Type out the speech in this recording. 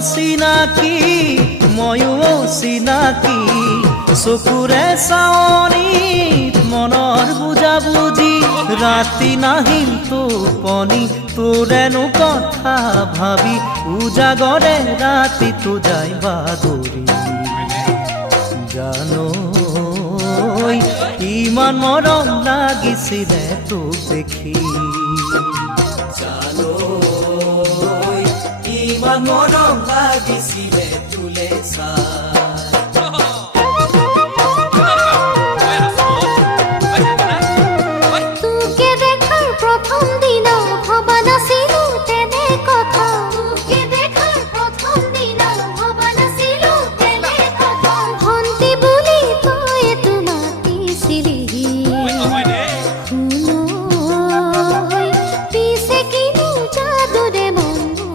অচিনাকি ময়ো অচিনাকি চকুৰে চাৱনিত মনৰ বুজাবুজি ৰাতি নাহিল টোপনি তোৰেনো কথা ভাবি উজাগৰে ৰাতিটো যায় বাগৰি জানো ইমান মৰম লাগিছিলে তোক দেখি জানো ইমান মৰম লাগিছিলে তোলে চাই